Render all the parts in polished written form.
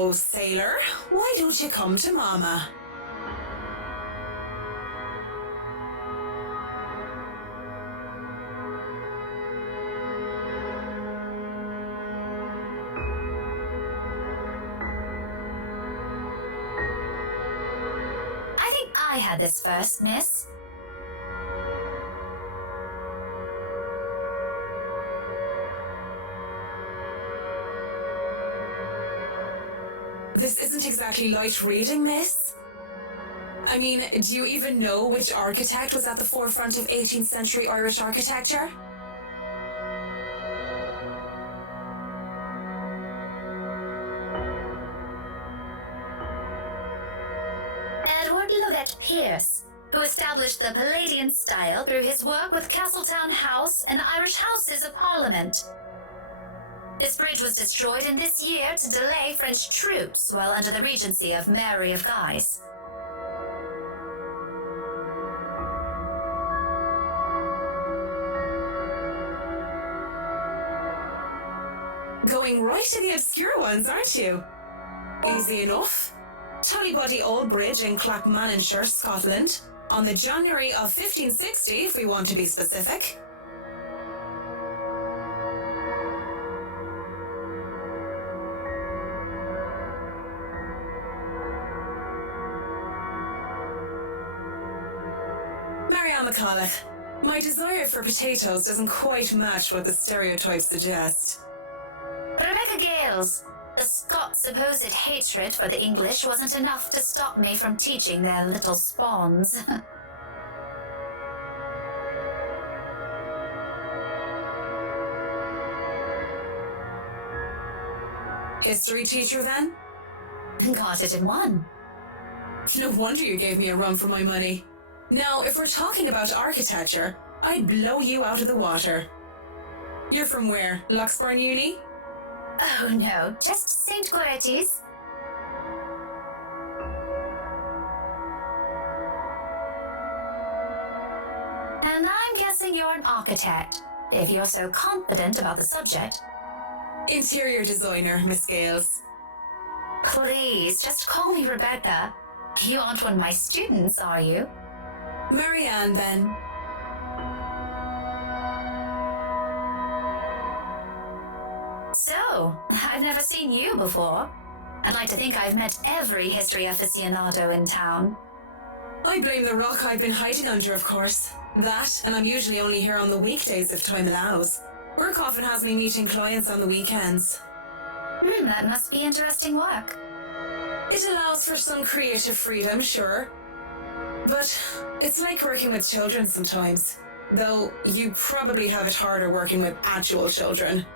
So, sailor, why don't you come to Mama? I think I had this first, miss. This isn't exactly light reading, miss. I mean, do you even know which architect was at the forefront of 18th century Irish architecture? Edward Lovett Pearce, who established the Palladian style through his work with Castletown House and the Irish Houses of Parliament. This bridge was destroyed in this year to delay French troops while under the regency of Mary of Guise. Going right to the obscure ones, aren't you? Easy enough. Tullybody Old Bridge in Clackmannanshire, Scotland, on the January of 1560, if we want to be specific. McCulloch, my desire for potatoes doesn't quite match what the stereotypes suggest. Rebecca Gales, the Scots' supposed hatred for the English wasn't enough to stop me from teaching their little spawns. History teacher, then? Got it in one. No wonder you gave me a run for my money. Now, if we're talking about architecture, I'd blow you out of the water. You're from where? Loxbourne Uni? Oh no, just St. Goretti's. And I'm guessing you're an architect, if you're so confident about the subject. Interior designer, Miss Gales. Please, just call me Rebecca. You aren't one of my students, are you? Marianne, then. So, I've never seen you before. I'd like to think I've met every history aficionado in town. I blame the rock I've been hiding under, of course. That, and I'm usually only here on the weekdays if time allows. Work often has me meeting clients on the weekends. That must be interesting work. It allows for some creative freedom, sure. But it's like working with children sometimes. Though you probably have it harder working with actual children.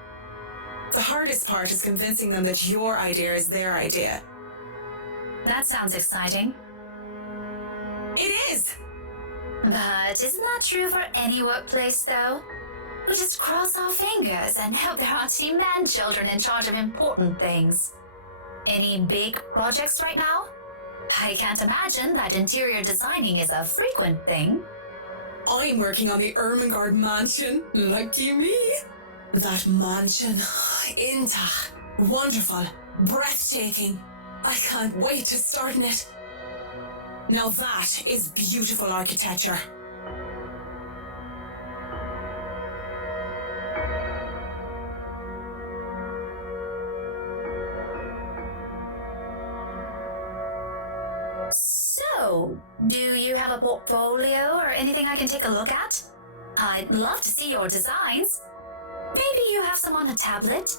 The hardest part is convincing them that your idea is their idea. That sounds exciting. It is! But isn't that true for any workplace, though? We just cross our fingers and hope there aren't any man-children in charge of important things. Any big projects right now? I can't imagine that interior designing is a frequent thing. I'm working on the Ermengarde mansion. Lucky me. That mansion. Intach. Wonderful. Breathtaking. I can't wait to start in it. Now that is beautiful architecture. So, do you have a portfolio or anything I can take a look at? I'd love to see your designs. Maybe you have some on a tablet?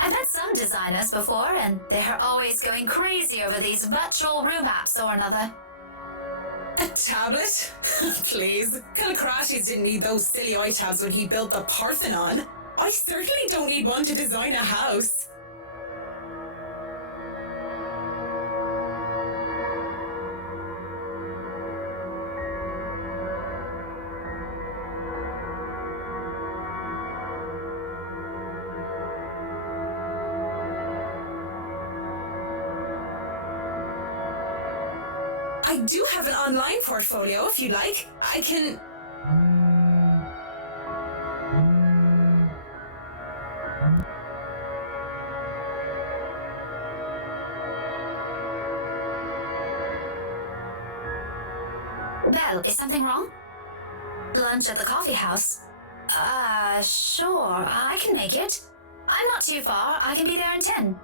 I've met some designers before, and they're always going crazy over these virtual room apps or another. A tablet? Please. Callicrates didn't need those silly iTabs when he built the Parthenon. I certainly don't need one to design a house. I do have an online portfolio, if you like. I can... Belle, is something wrong? Lunch at the coffee house? Sure, I can make it. I'm not too far. I can be there in 10.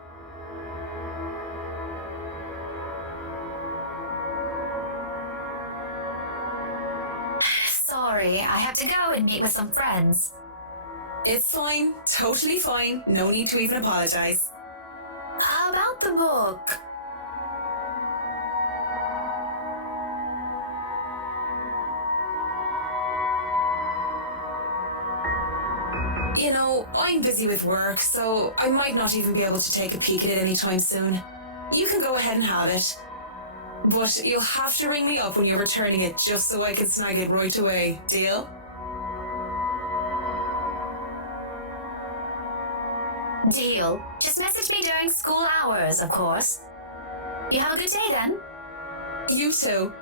Sorry, I have to go and meet with some friends. It's fine. Totally fine. No need to even apologize. About the book. You know, I'm busy with work, so I might not even be able to take a peek at it anytime soon. You can go ahead and have it. But you'll have to ring me up when you're returning it just so I can snag it right away. Deal? Deal. Just message me during school hours, of course. You have a good day then. You too.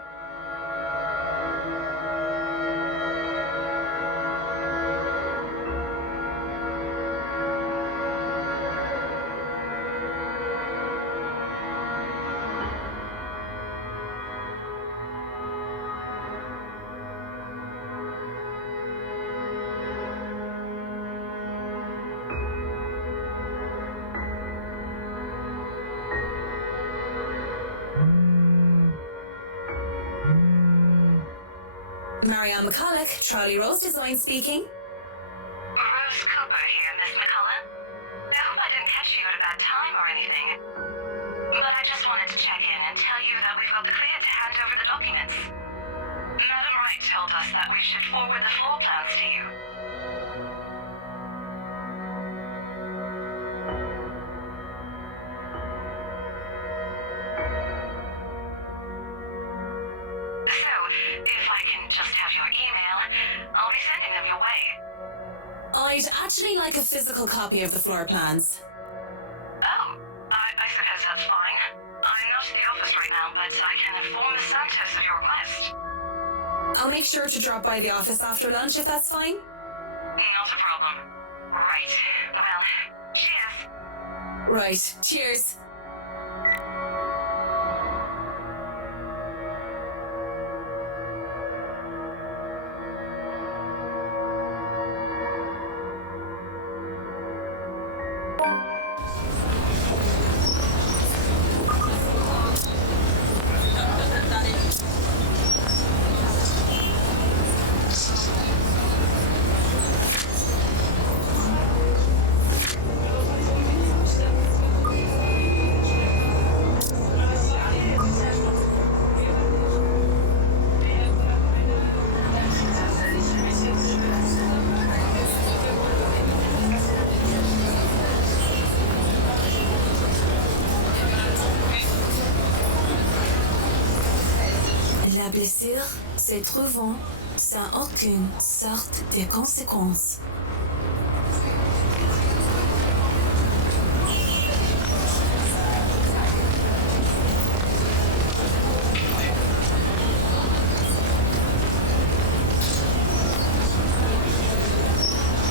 Marianne McCulloch, Charlie Rose Design speaking. Rose Cooper here, Miss McCullough. I hope I didn't catch you at a bad time or anything. But I just wanted to check in and tell you that we've got the clear to hand over the documents. Madam Wright told us that we should forward the floor plans to you. So, if I can just have your email, I'll be sending them your way. I'd actually like a physical copy of the floor plans. Oh, I suppose that's fine. I'm not at the office right now, but I can inform Miss Santos of your request. I'll make sure to drop by the office after lunch if that's fine. Not a problem. Right. Well, cheers. Right, cheers. La blessure se trouvant sans aucune sorte de conséquence.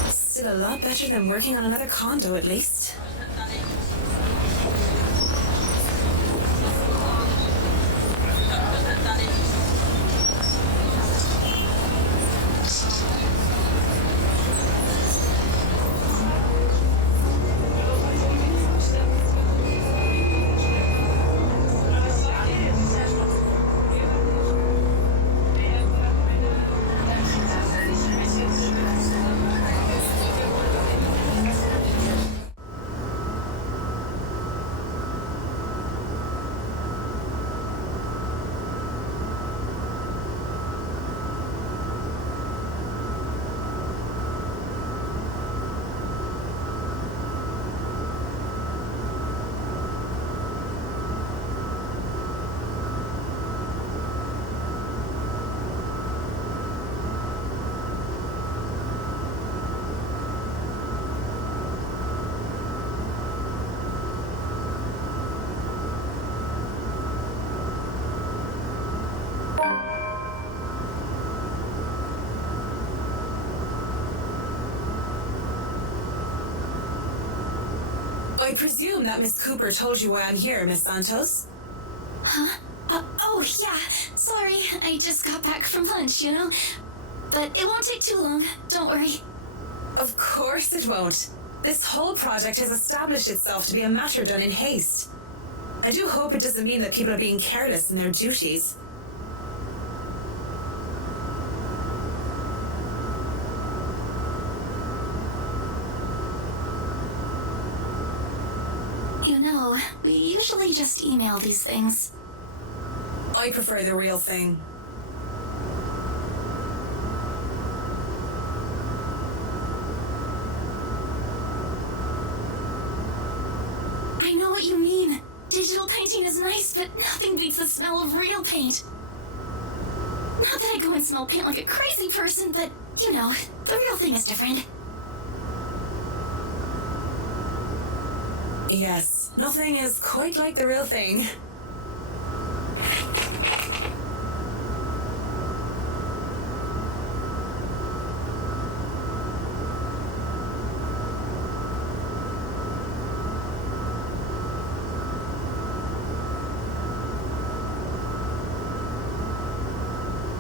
Still a lot better than working on another condo, at least. I presume that Miss Cooper told you why I'm here, Miss Santos? Huh? Oh, yeah. Sorry, I just got back from lunch, you know? But it won't take too long, don't worry. Of course it won't. This whole project has established itself to be a matter done in haste. I do hope it doesn't mean that people are being careless in their duties. You know, we usually just email these things. I prefer the real thing. I know what you mean. Digital painting is nice, but nothing beats the smell of real paint. Not that I go and smell paint like a crazy person, but, you know, the real thing is different. Yes, nothing is quite like the real thing.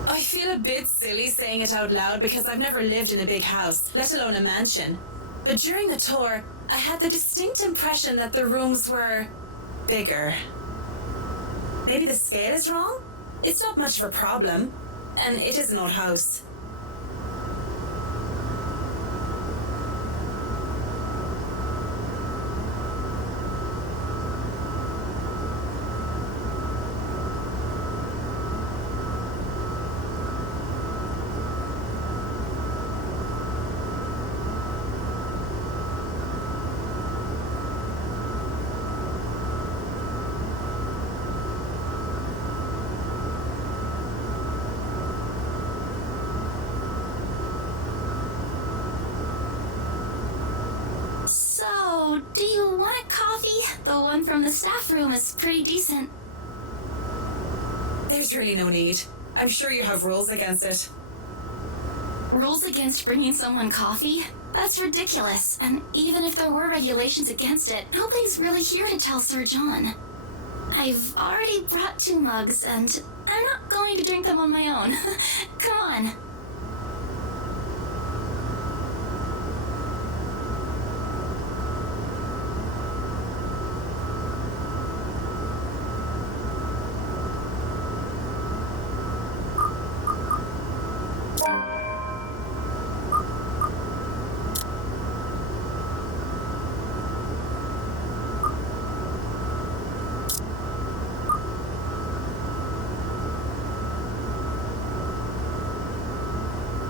I feel a bit silly saying it out loud because I've never lived in a big house, let alone a mansion. But during the tour, I had the distinct impression that the rooms were bigger. Maybe the scale is wrong? It's not much of a problem, and it is an old house. So, do you want a coffee? The one from the staff room is pretty decent. There's really no need. I'm sure you have rules against it. Rules against bringing someone coffee? That's ridiculous. And even if there were regulations against it, nobody's really here to tell Sir John. I've already brought 2 mugs, and I'm not going to drink them on my own. Come on.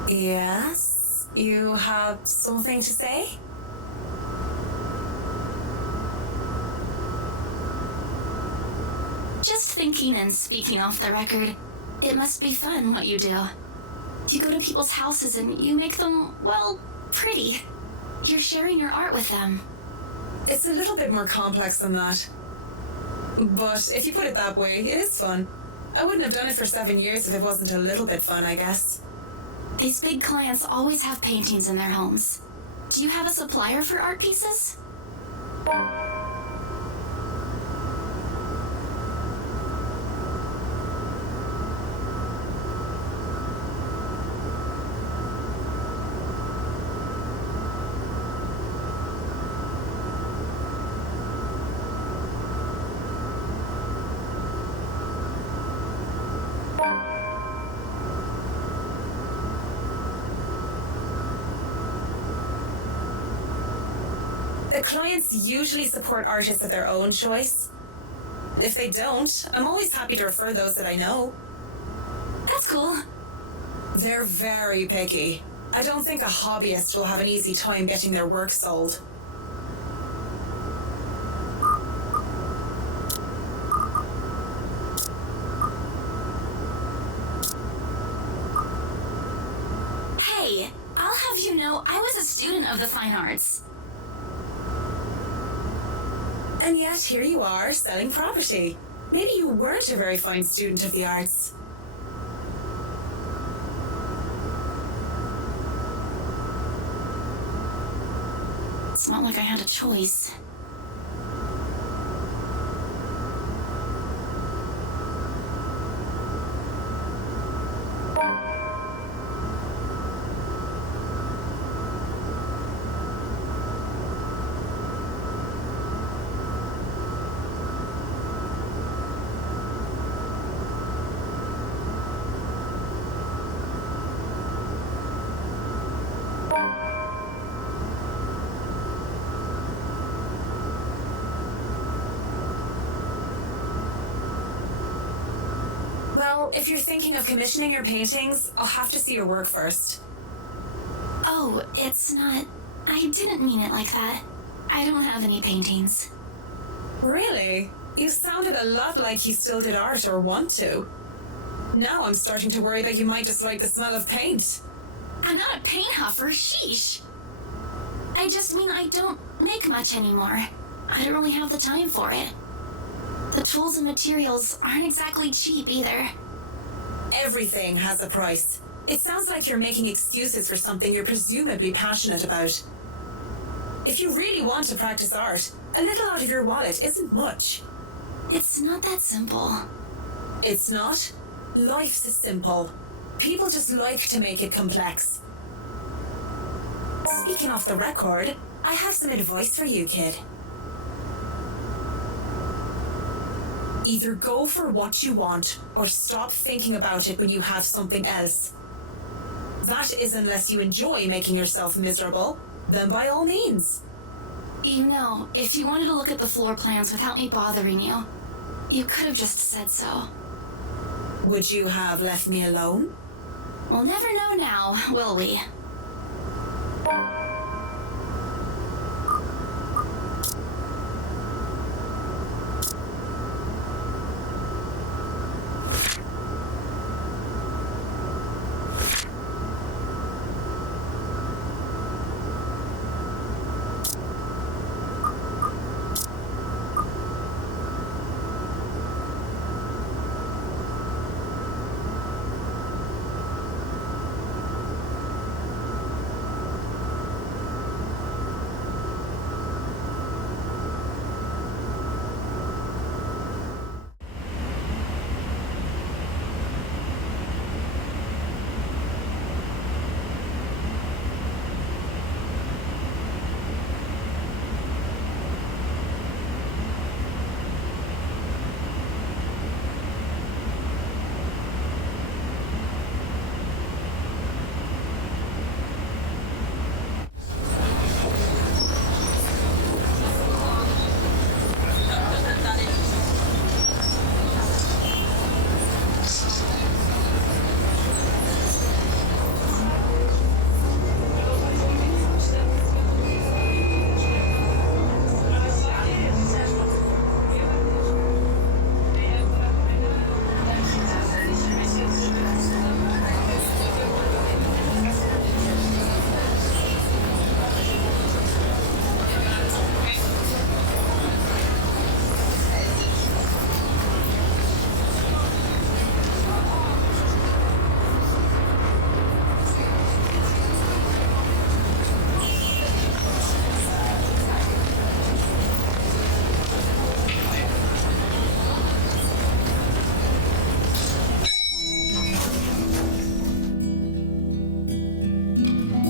Yes? You have something to say? Just thinking and speaking off the record, it must be fun what you do. You go to people's houses and you make them, well, pretty. You're sharing your art with them. It's a little bit more complex than that. But if you put it that way, it is fun. I wouldn't have done it for 7 years if it wasn't a little bit fun, I guess. These big clients always have paintings in their homes. Do you have a supplier for art pieces? The clients usually support artists of their own choice. If they don't, I'm always happy to refer those that I know. That's cool. They're very picky. I don't think a hobbyist will have an easy time getting their work sold. Hey, I'll have you know I was a student of the fine arts. And yet here you are, selling property. Maybe you weren't a very fine student of the arts. It's not like I had a choice. Well, if you're thinking of commissioning your paintings, I'll have to see your work first. Oh, it's not... I didn't mean it like that. I don't have any paintings. Really? You sounded a lot like you still did art or want to. Now I'm starting to worry that you might dislike the smell of paint. I'm not a paint huffer, sheesh. I just mean I don't make much anymore. I don't really have the time for it. The tools and materials aren't exactly cheap either. Everything has a price. It sounds like you're making excuses for something you're presumably passionate about. If you really want to practice art, a little out of your wallet isn't much. It's not that simple. It's not? Life's simple. People just like to make it complex. Speaking off the record, I have some advice for you, kid. Either go for what you want, or stop thinking about it when you have something else. That is unless you enjoy making yourself miserable, then by all means. You know, if you wanted to look at the floor plans without me bothering you, you could have just said so. Would you have left me alone? We'll never know now, will we?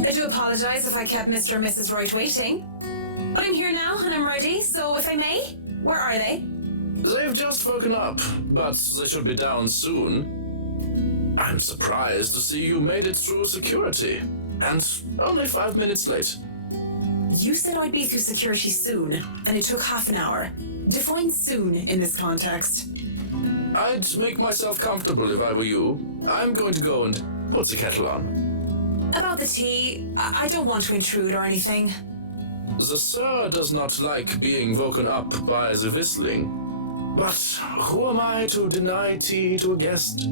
I do apologize if I kept Mr. and Mrs. Wright waiting. But I'm here now and I'm ready, so if I may, where are they? They've just woken up, but they should be down soon. I'm surprised to see you made it through security, and only 5 minutes late. You said I'd be through security soon, and it took half an hour. Define soon in this context. I'd make myself comfortable if I were you. I'm going to go and put the kettle on. About the tea, I don't want to intrude or anything. The sir does not like being woken up by the whistling. But who am I to deny tea to a guest?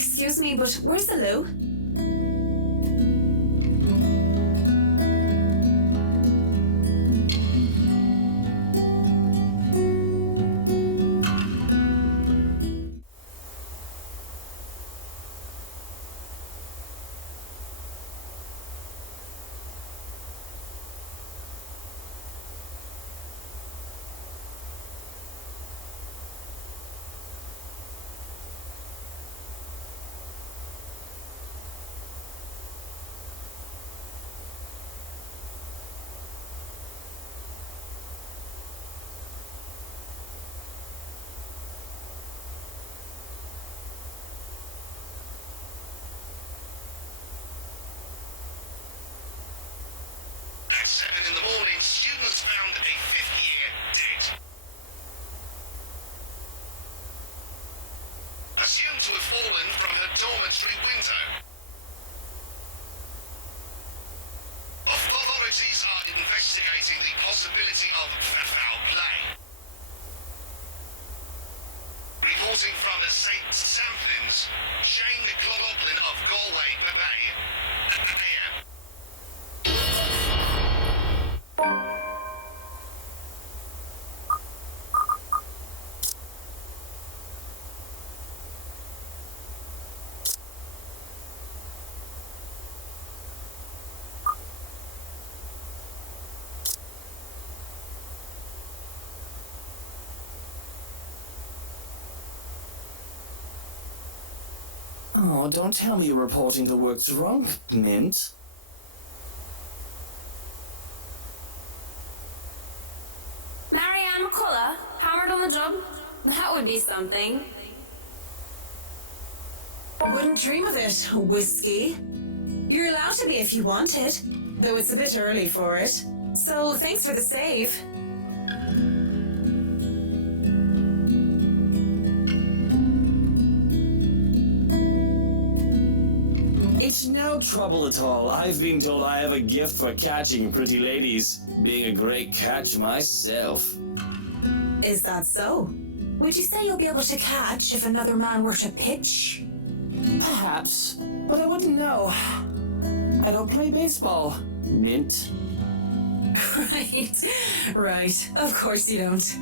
Excuse me, but where's the loo? At 7 in the morning, students found a fifth year dead. Assumed to have fallen from her dormitory window. Authorities are investigating the possibility of foul play. Reporting from St. Samphins, Shane McLaughlin of Galway Bay, AM. Oh, don't tell me you're reporting to work drunk, Mint. Marianne McCullough, hammered on the job? That would be something. Wouldn't dream of it, whiskey. You're allowed to be if you want it, though it's a bit early for it. So thanks for the save. It's no trouble at all. I've been told I have a gift for catching pretty ladies, being a great catch myself. Is that so? Would you say you'll be able to catch if another man were to pitch? Perhaps, but I wouldn't know. I don't play baseball, Mint. Right. Of course you don't.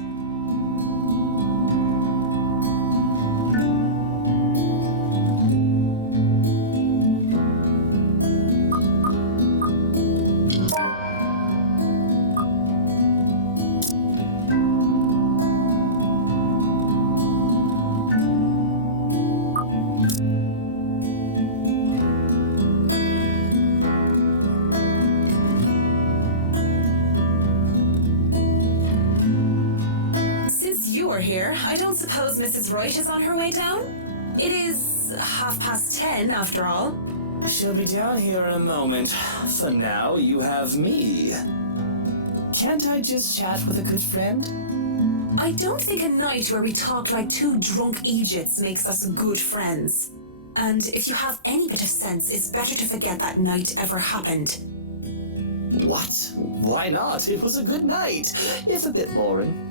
Here. I don't suppose Mrs. Wright is on her way down? It is 10:30 after all. She'll be down here in a moment. For now, you have me. Can't I just chat with a good friend? I don't think a night where we talk like two drunk Egypts makes us good friends. And if you have any bit of sense, it's better to forget that night ever happened. What? Why not? It was a good night, if a bit boring.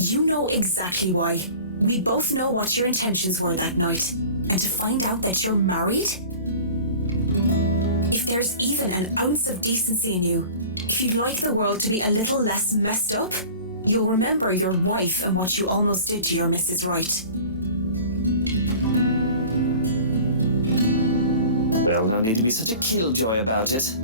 You know exactly why. We both know what your intentions were that night. And to find out that you're married? If there's even an ounce of decency in you, if you'd like the world to be a little less messed up, you'll remember your wife and what you almost did to your Mrs. Wright. Well, no need to be such a killjoy about it.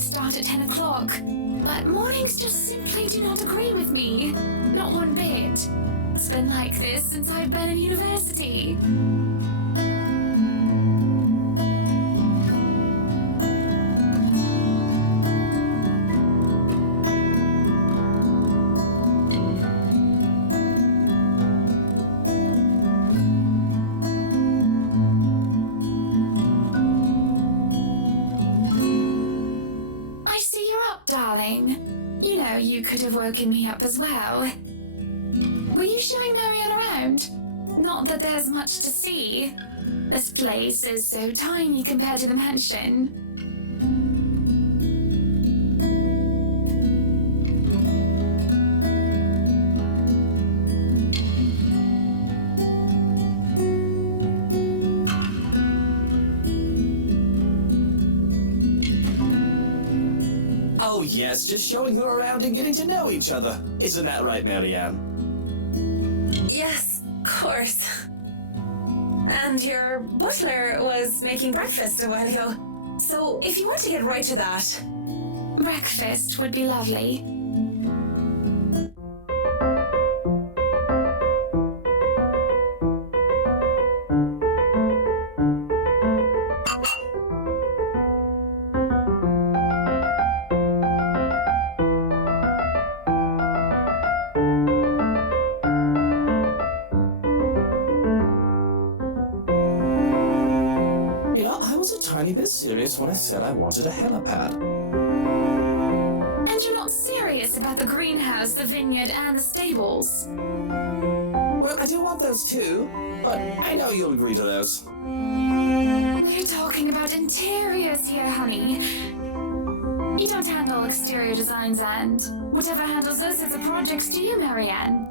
Start at 10 o'clock, but mornings just simply do not agree with me. Not one bit. It's been like this since I've been in university. darling. You know, you could have woken me up as well. Were you showing Marianne around? Not that there's much to see. This place is so tiny compared to the mansion. Oh yes, just showing her around and getting to know each other. Isn't that right, Marianne? Yes, of course. And your butler was making breakfast a while ago. So if you want to get right to that... Breakfast would be lovely. You know, I was a tiny bit serious when I said I wanted a helipad. And you're not serious about the greenhouse, the vineyard, and the stables? Well, I do want those too, but I know you'll agree to those. We're talking about interiors here, honey. You don't handle exterior designs and whatever handles those sorts of projects do you, Marianne?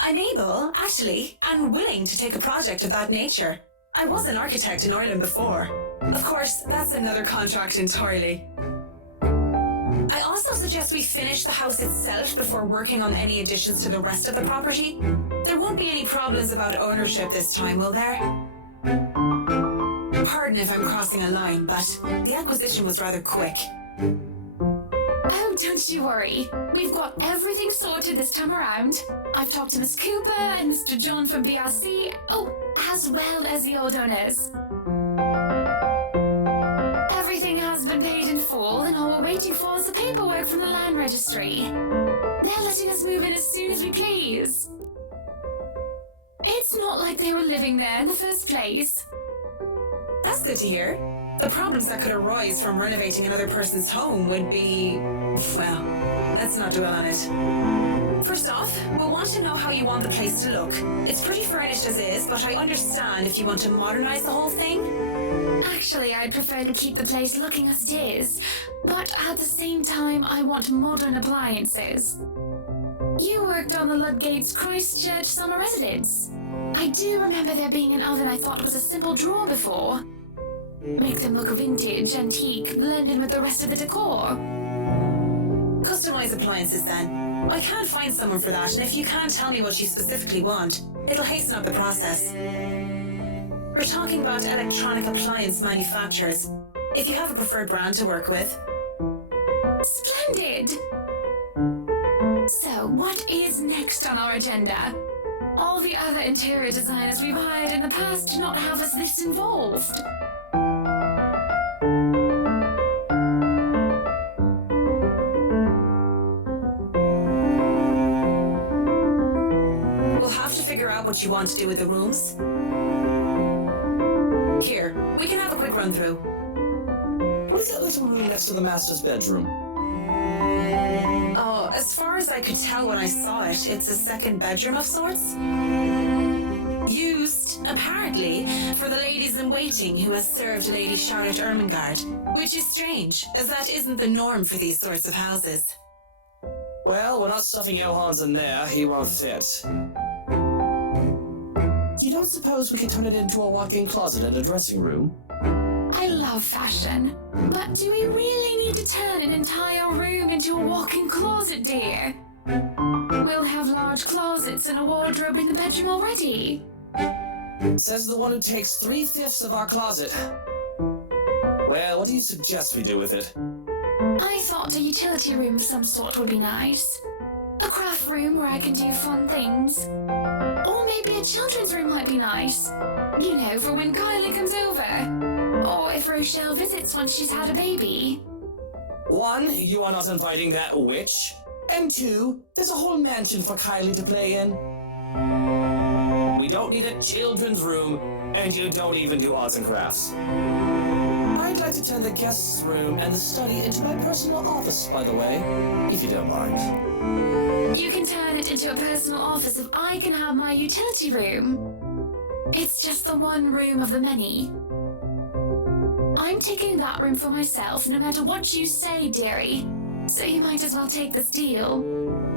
I'm able, actually, and willing to take a project of that nature. I was an architect in Ireland before. Of course, that's another contract entirely. I also suggest we finish the house itself before working on any additions to the rest of the property. There won't be any problems about ownership this time, will there? Pardon if I'm crossing a line, but the acquisition was rather quick. Oh, don't you worry. We've got everything sorted this time around. I've talked to Miss Cooper and Mr. John from BRC, as well as the old owners. Everything has been paid in full, and all we're waiting for is the paperwork from the land registry. They're letting us move in as soon as we please. It's not like they were living there in the first place. That's good to hear. The problems that could arise from renovating another person's home would be... well, let's not dwell on it. First off, we'll want to know how you want the place to look. It's pretty furnished as is, but I understand if you want to modernize the whole thing. Actually, I'd prefer to keep the place looking as it is, but at the same time, I want modern appliances. You worked on the Ludgate's Christchurch summer residence. I do remember there being an oven I thought was a simple drawer before. Make them look vintage, antique, blend in with the rest of the decor. Customize appliances then. I can't find someone for that, and if you can't tell me what you specifically want, it'll hasten up the process. We're talking about electronic appliance manufacturers. If you have a preferred brand to work with. Splendid! So, what is next on our agenda? All the other interior designers we've hired in the past do not have us this involved. We'll have to figure out what you want to do with the rooms. Here, we can have a quick run through. What is that little room next to the master's bedroom? Oh, as far as I could tell when I saw it, it's a second bedroom of sorts. Used, apparently, for the ladies in waiting who has served Lady Charlotte Ermengarde, which is strange, as that isn't the norm for these sorts of houses. Well, we're not stuffing Johans in there. He won't fit. You don't suppose we could turn it into a walk-in closet and a dressing room? I love fashion, but do we really need to turn an entire room into a walk-in closet, dear? We'll have large closets and a wardrobe in the bedroom already. Says the one who takes 3/5 of our closet. Well, what do you suggest we do with it? I thought a utility room of some sort would be nice. A craft room where I can do fun things. Or maybe a children's room might be nice. You know, for when Kylie comes over. Or if Rochelle visits once she's had a baby. 1, you are not inviting that witch. And 2, there's a whole mansion for Kylie to play in. We don't need a children's room, and you don't even do arts and crafts. I'd like like to turn the guest's room and the study into my personal office, by the way, if you don't mind. You can turn it into a personal office if I can have my utility room. It's just the one room of the many. I'm taking that room for myself, no matter what you say, dearie. So you might as well take this deal.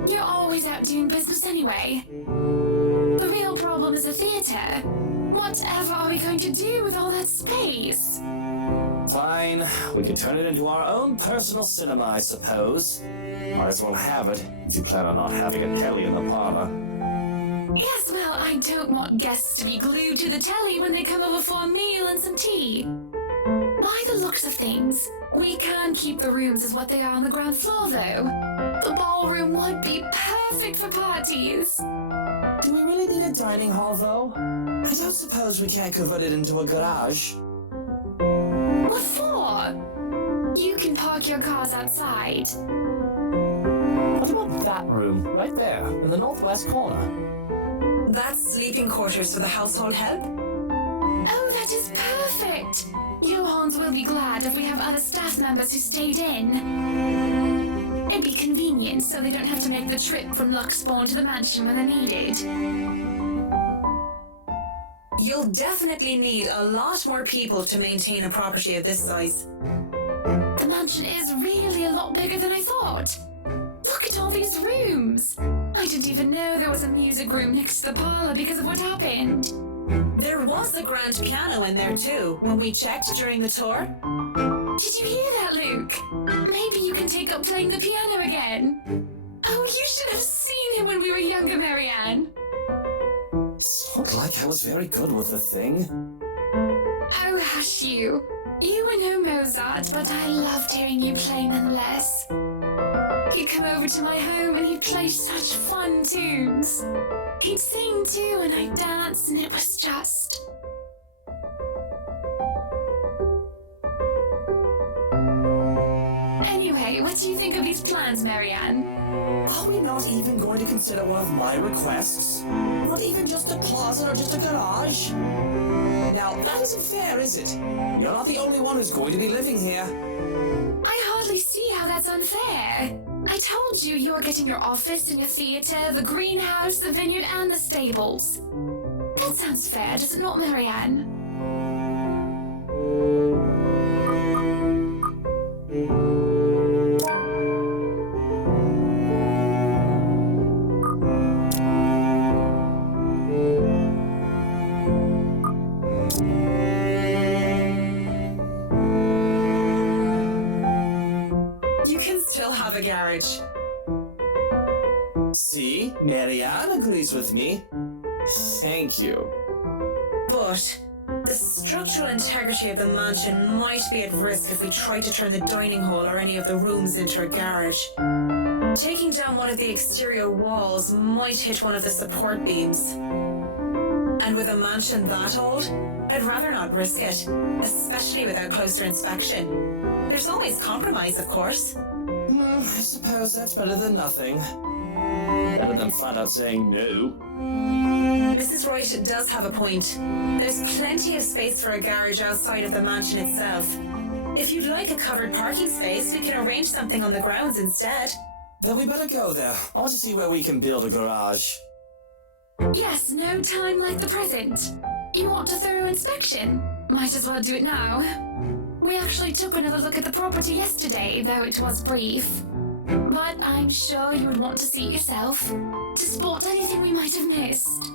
You're always out doing business anyway. The real problem is the theater. Whatever are we going to do with all that space? Fine, we can turn it into our own personal cinema, I suppose. Might as well have it, if you plan on not having a telly in the parlor. Yes, well, I don't want guests to be glued to the telly when they come over for a meal and some tea. By the looks of things, we can keep the rooms as what they are on the ground floor, though. The ballroom would be perfect for parties. Do we really need a dining hall, though? I don't suppose we can't convert it into a garage. What for? You can park your cars outside. What about that room, right there, in the northwest corner? That's sleeping quarters for the household help. Oh, that is perfect! Johans will be glad if we have other staff members who stayed in. It'd be convenient so they don't have to make the trip from Luxbourne to the mansion when they're needed. You'll definitely need a lot more people to maintain a property of this size. The mansion is really a lot bigger than I thought. Look at all these rooms. I didn't even know there was a music room next to the parlor because of what happened. There was a grand piano in there too, when we checked during the tour. Did you hear that, Luke? Maybe you can take up playing the piano again. Oh, you should have seen him when we were younger, Marianne. It's not like I was very good with the thing. Oh, hush you. You were no Mozart, but I loved hearing you play nonetheless. He'd come over to my home and he'd play such fun tunes. He'd sing too and I'd dance and it was just... Anyway, what do you think of these plans, Marianne? Are we not even going to consider one of my requests? Not even just a closet or just a garage? Now, that isn't fair, is it? You're not the only one who's going to be living here. I hardly see how that's unfair. I told you you were getting your office and your theater, the greenhouse, the vineyard, and the stables. That sounds fair, does it not, Marianne? You can still have a garage. See? Marianne agrees with me. Thank you. But the structural integrity of the mansion might be at risk if we try to turn the dining hall or any of the rooms into a garage. Taking down one of the exterior walls might hit one of the support beams. And with a mansion that old, I'd rather not risk it, especially without closer inspection. There's always compromise, of course. I suppose that's better than nothing. Better than flat out saying no. Mrs. Wright does have a point. There's plenty of space for a garage outside of the mansion itself. If you'd like a covered parking space, we can arrange something on the grounds instead. Then we better go there. I want to see where we can build a garage. Yes, no time like the present. You want a thorough inspection? Might as well do it now. We actually took another look at the property yesterday, though it was brief. But I'm sure you would want to see it yourself, to spot anything we might have missed.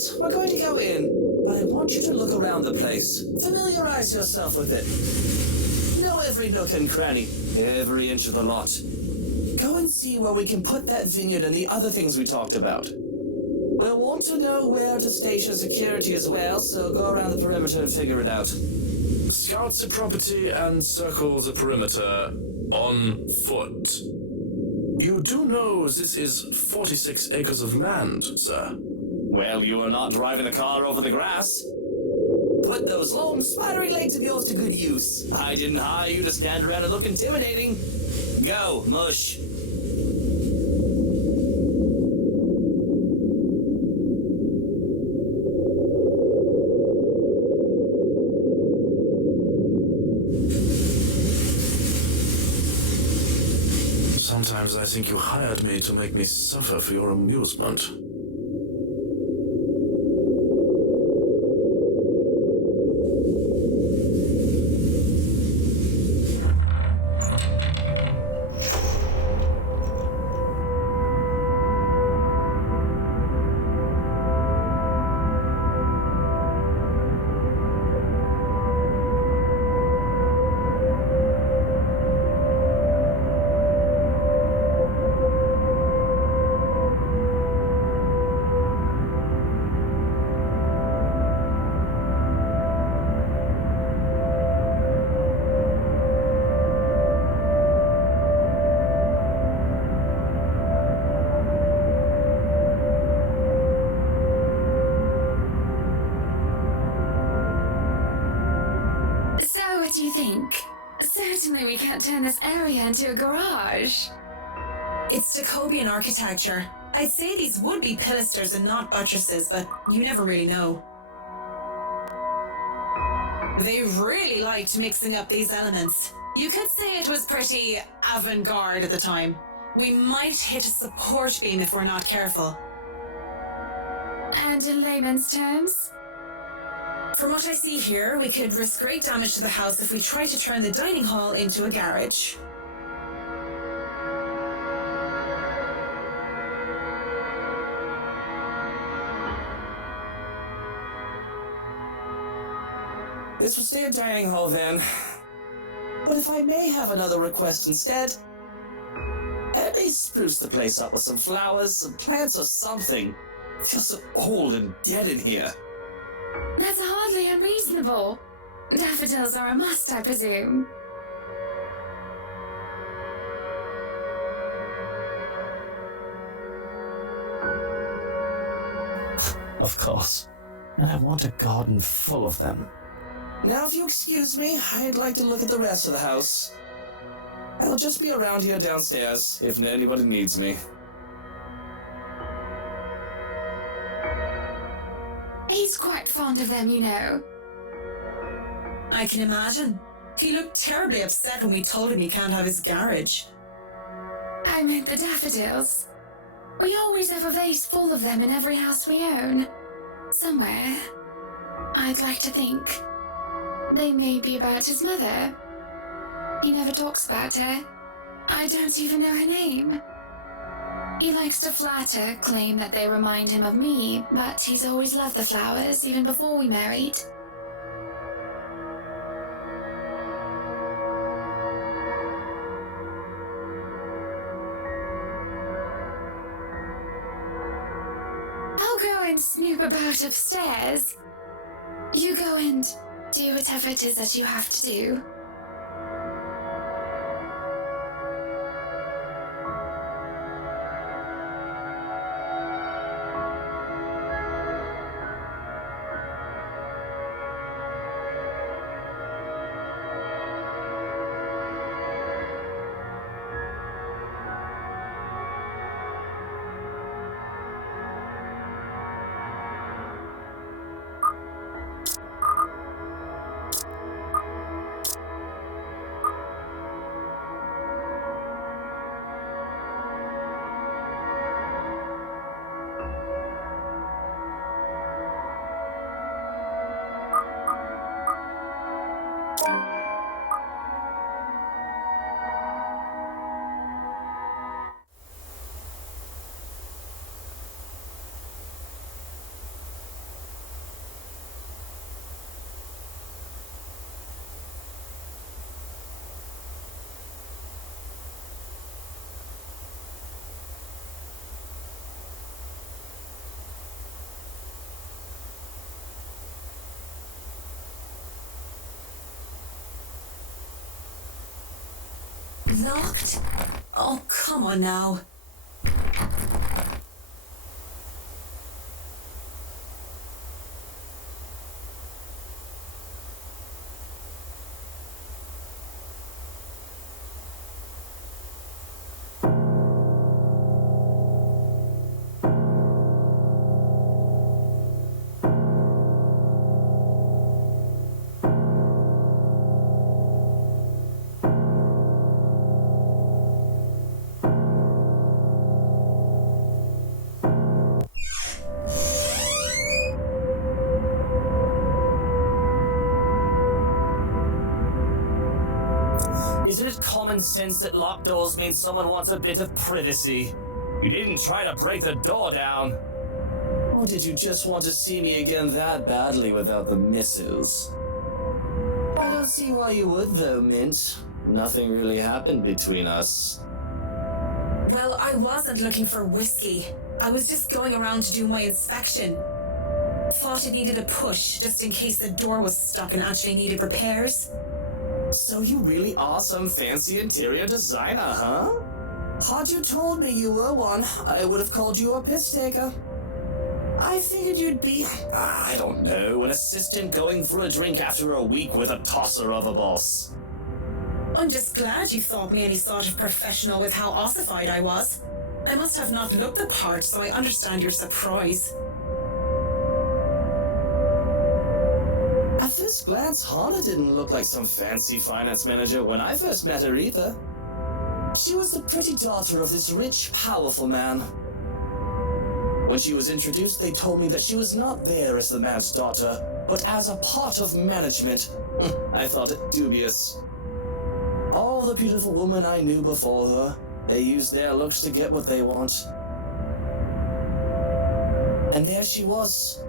grounds. We're going to go in, but I want you to look around the place. Familiarize yourself with it. Know every nook and cranny, every inch of the lot. Go and see where we can put that vineyard and the other things we talked about. We'll want to know where to station security as well, so go around the perimeter and figure it out. Scout the property and circle the perimeter on foot. You do know this is 46 acres of land, sir. Well, you are not driving the car over the grass. Put those long, spidery legs of yours to good use. I didn't hire you to stand around and look intimidating. Go, mush. Sometimes I think you hired me to make me suffer for your amusement. What do you think? Certainly we can't turn this area into a garage. It's Jacobean architecture. I'd say these would be pilasters and not buttresses, but you never really know. They really liked mixing up these elements. You could say it was pretty avant-garde at the time. We might hit a support beam if we're not careful. And in layman's terms? From what I see here, we could risk great damage to the house if we try to turn the dining hall into a garage. This will stay a dining hall then. But if I may have another request instead, at least spruce the place up with some flowers, some plants or something. It feels so old and dead in here. That's hardly unreasonable. Daffodils are a must, I presume. Of course. And I want a garden full of them. Now, if you excuse me, I'd like to look at the rest of the house. I'll just be around here downstairs, if anybody needs me. He's quite fond of them, you know. I can imagine. He looked terribly upset when we told him he can't have his garage. I meant the daffodils. We always have a vase full of them in every house we own. Somewhere. I'd like to think. They may be about his mother. He never talks about her. I don't even know her name. He likes to flatter, claim that they remind him of me, but he's always loved the flowers, even before we married. I'll go and snoop about upstairs. You go and do whatever it is that you have to do. Locked? Oh, come on now. Isn't it common sense that locked doors mean someone wants a bit of privacy? You didn't try to break the door down. Or did you just want to see me again that badly without the misses? I don't see why you would though, Mint. Nothing really happened between us. Well, I wasn't looking for whiskey. I was just going around to do my inspection. Thought it needed a push, just in case the door was stuck and actually needed repairs. So you really are some fancy interior designer, huh? Had you told me you were one, I would have called you a piss taker. I figured you'd be, I don't know, an assistant going for a drink after a week with a tosser of a boss. I'm just glad you thought me any sort of professional with how ossified I was. I must have not looked the part, so I understand your surprise. At first glance, Hana didn't look like some fancy finance manager when I first met her either. She was the pretty daughter of this rich, powerful man. When she was introduced, they told me that she was not there as the man's daughter, but as a part of management. I thought it dubious. All the beautiful women I knew before her, they used their looks to get what they want. And there she was,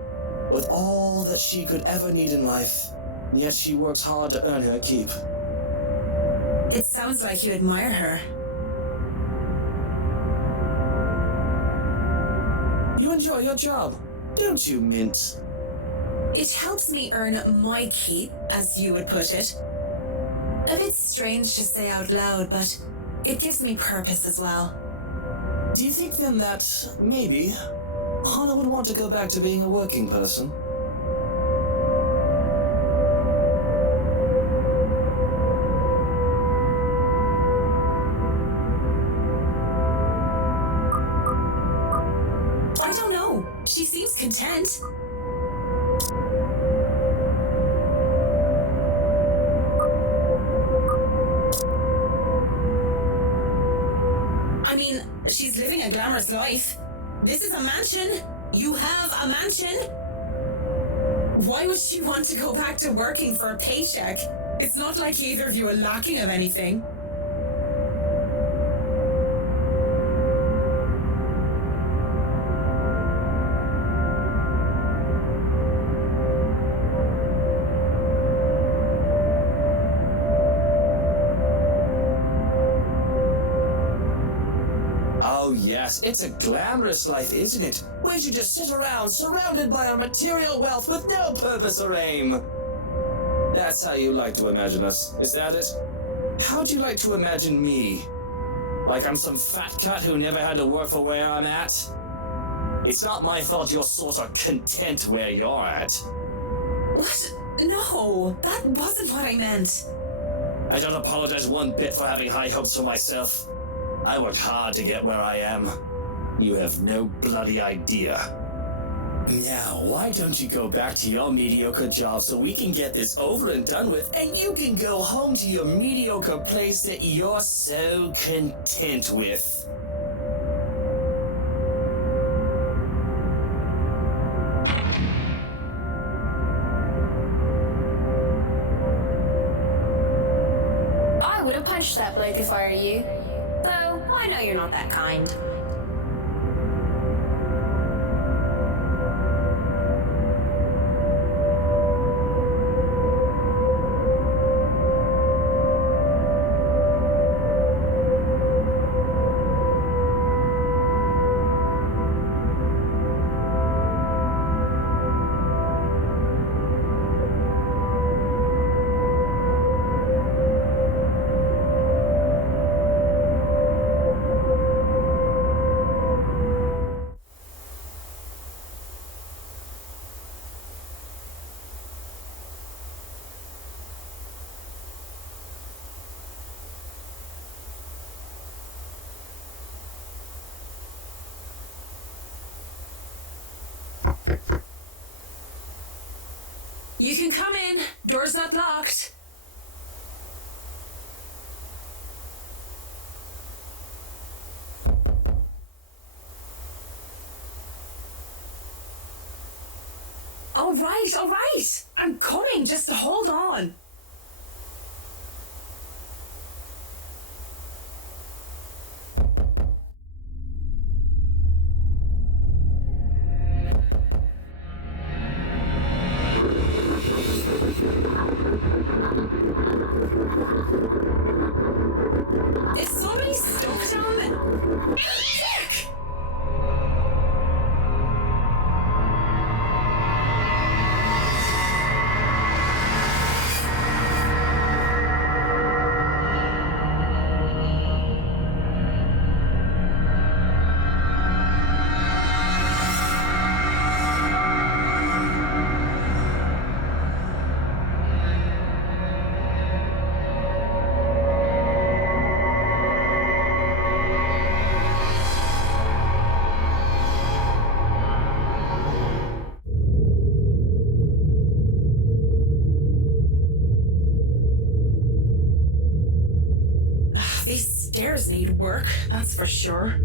with all that she could ever need in life, yet she works hard to earn her keep. It sounds like you admire her. You enjoy your job, don't you, Mint? It helps me earn my keep, as you would put it. A bit strange to say out loud, but it gives me purpose as well. Do you think then that, maybe, Hana would want to go back to being a working person? I don't know. She seems content. I mean, she's living a glamorous life. This is a mansion. You have a mansion. Why would she want to go back to working for a paycheck? It's not like either of you are lacking of anything. Oh yes, it's a glamorous life, isn't it? Where you just sit around, surrounded by our material wealth with no purpose or aim. That's how you like to imagine us, is that it? How'd you like to imagine me? Like I'm some fat cut who never had to work for where I'm at? It's not my fault you're sort of content where you're at. What? No, that wasn't what I meant. I don't apologize one bit for having high hopes for myself. I worked hard to get where I am. You have no bloody idea. Now, why don't you go back to your mediocre job so we can get this over and done with, and you can go home to your mediocre place that you're so content with? I would have punched that bloke if I were you. Though, I know you're not that kind. You can come in. Door's not locked. All right. I'm coming. Just hold on. Is somebody stuck down there? Dick! These stairs need work, that's for sure.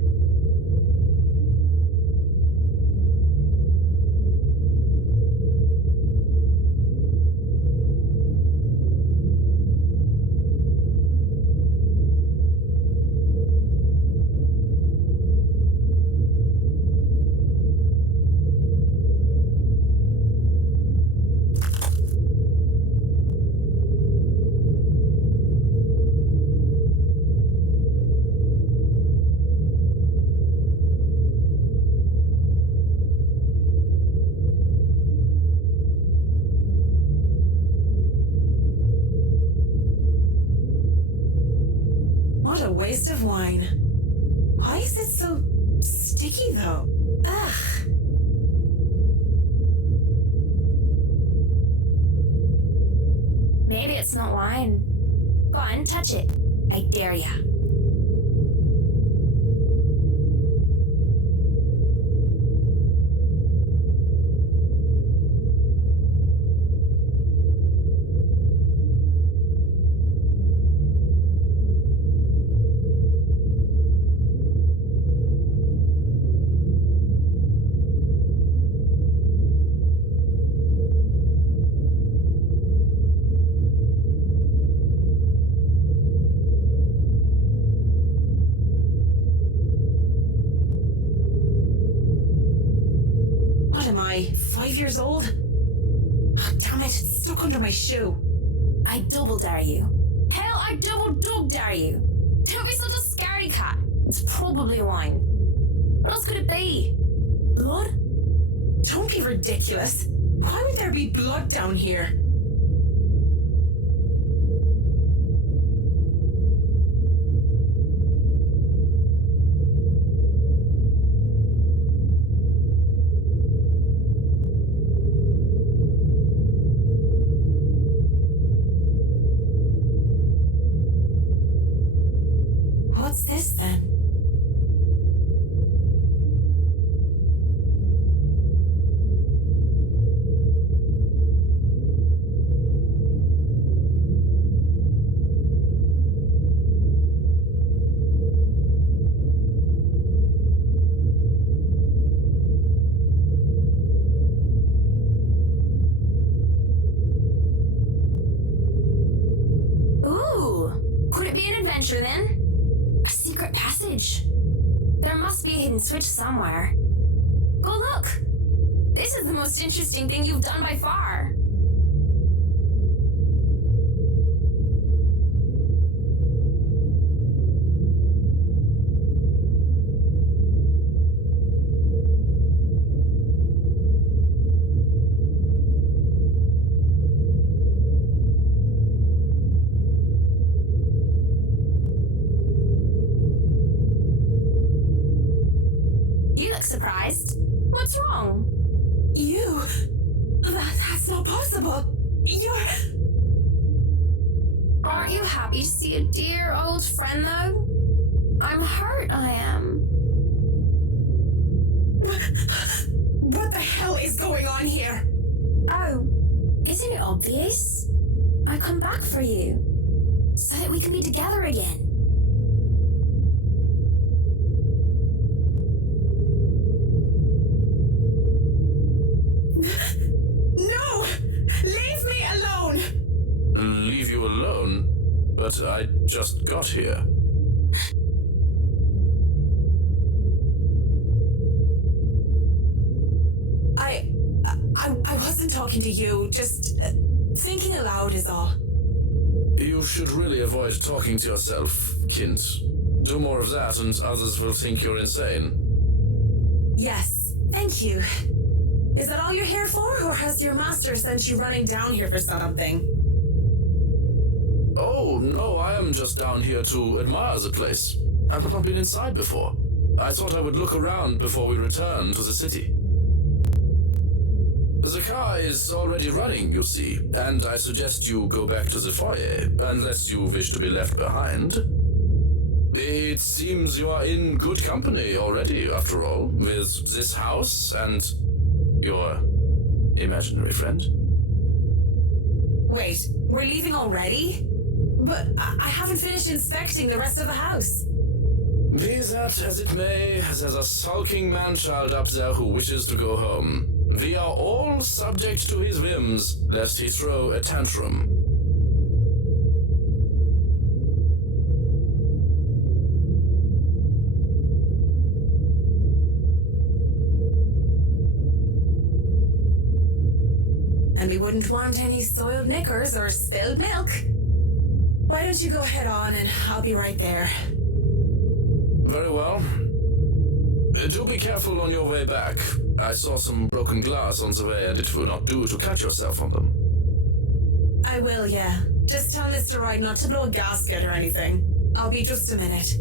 What a waste of wine. Why is it so sticky though? Ugh. Maybe it's not wine. Go on, touch it. I dare ya. What am I, 5 years old? Oh, damn it, it's stuck under my shoe. I double dare you. Hell, I double dog dare you. Don't be such a scaredy cat. It's probably wine. What else could it be? Blood? Don't be ridiculous. Why would there be blood down here? What's this then? Ooh, could it be an adventure then? A secret passage. There must be a hidden switch somewhere. Go look. This is the most interesting thing you've done by far. You look surprised. What's wrong? You? That's not possible. You're... Aren't you happy to see a dear old friend, though? I'm hurt, I am. What the hell is going on here? Oh, isn't obvious. I come back for you, so that we can be together again. No! Leave me alone! Leave you alone? But I just got here. I wasn't talking to you, just thinking aloud is all. You should really avoid talking to yourself, Kint. Do more of that and others will think you're insane. Yes, thank you. Is that all you're here for, or has your master sent you running down here for something? Oh, no, I am just down here to admire the place. I've not been inside before. I thought I would look around before we return to the city. The car is already running, you see, and I suggest you go back to the foyer, unless you wish to be left behind. It seems you are in good company already, after all, with this house and your imaginary friend. Wait, we're leaving already? But I haven't finished inspecting the rest of the house. Be that as it may, there's a sulking man-child up there who wishes to go home. We are all subject to his whims, lest he throw a tantrum. And we wouldn't want any soiled knickers or spilled milk. Why don't you go head on and I'll be right there. Very well. Do be careful on your way back. I saw some broken glass on the way and it will not do to cut yourself on them. I will, yeah. Just tell Mr. Wright not to blow a gasket or anything. I'll be just a minute.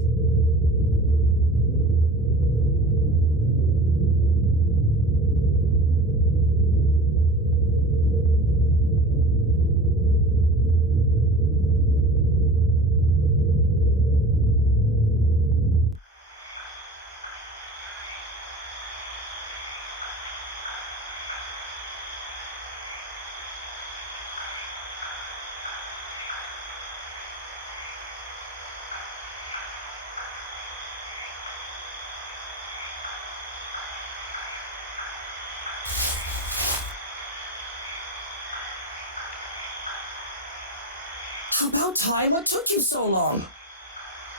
About time, what took you so long?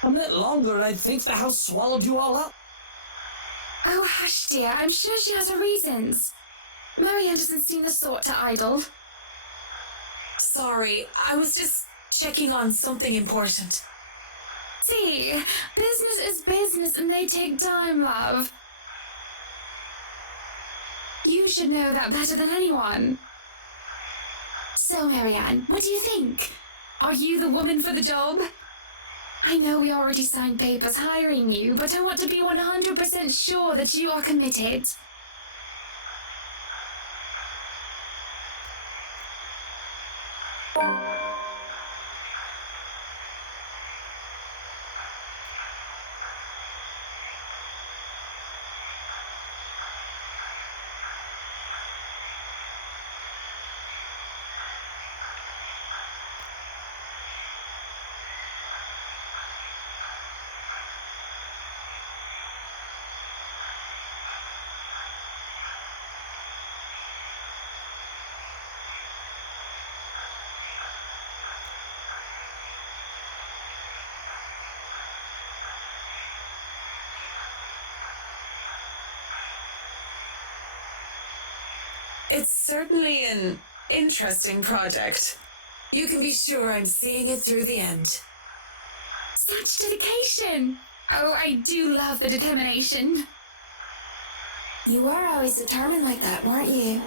A minute longer and I'd think the house swallowed you all up. Oh, hush, dear. I'm sure she has her reasons. Marianne doesn't seem the sort to idle. Sorry, I was just checking on something important. See, business is business and they take time, love. You should know that better than anyone. So, Marianne, what do you think? Are you the woman for the job? I know we already signed papers hiring you, but I want to be 100% sure that you are committed. It's certainly an interesting project. You can be sure I'm seeing it through the end. Such dedication! Oh, I do love the determination. You were always determined like that, weren't you?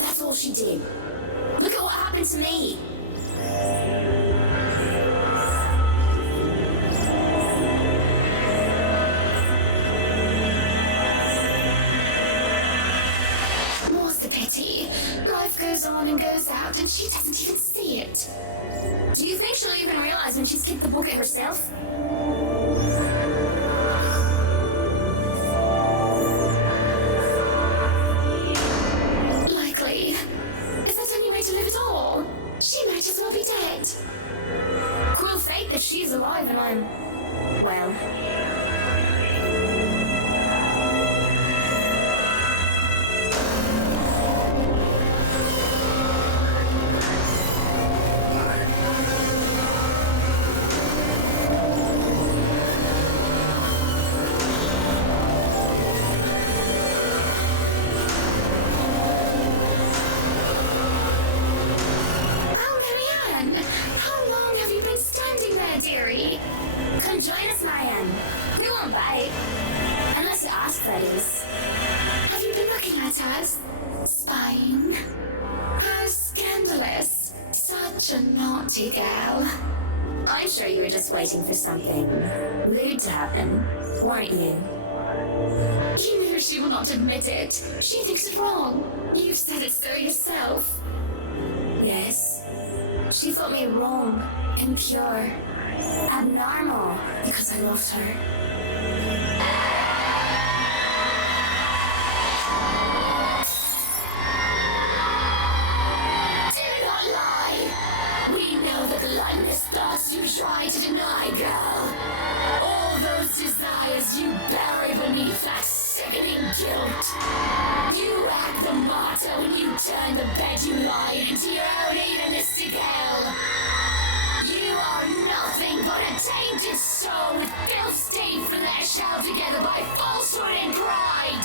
That's all she did. Look at what happened to me. More's the pity. Life goes on and goes out, and she doesn't even see it. Do you think she'll even realize when she's kicked the bucket herself? Likely. Is that any way to live at all? She might as well be dead. Cruel fate that she's alive and I'm... well... Come join us, Marianne. We won't bite. Unless you ask, that is. Have you been looking at us? Spying? How scandalous. Such a naughty girl. I'm sure you were just waiting for something rude to happen, weren't you? You know she will not admit it. She thinks it wrong. You've said it so yourself. Yes. She thought me wrong, impure, abnormal, because I loved her. Do not lie! We know the gluttonous thoughts you try to deny, girl. All those desires you bury beneath that sickening guilt. You act the martyr when you turn the bed you lie in into your own hedonistic hell. You are nothing but a tainted soul with filth-stained flesh held together by falsehood and pride.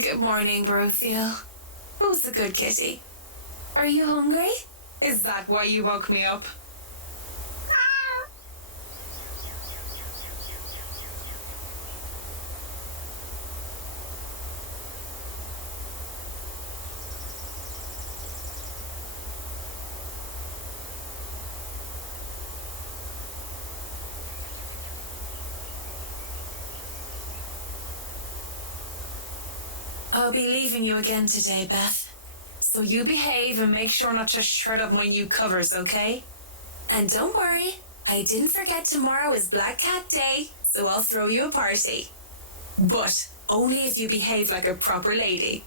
Good morning, Baruchia. Who's the good kitty? Are you hungry? Is that why you woke me up? I'll be leaving you again today, Beth. So you behave and make sure not to shred up my new covers, okay? And don't worry, I didn't forget tomorrow is Black Cat Day, so I'll throw you a party. But only if you behave like a proper lady.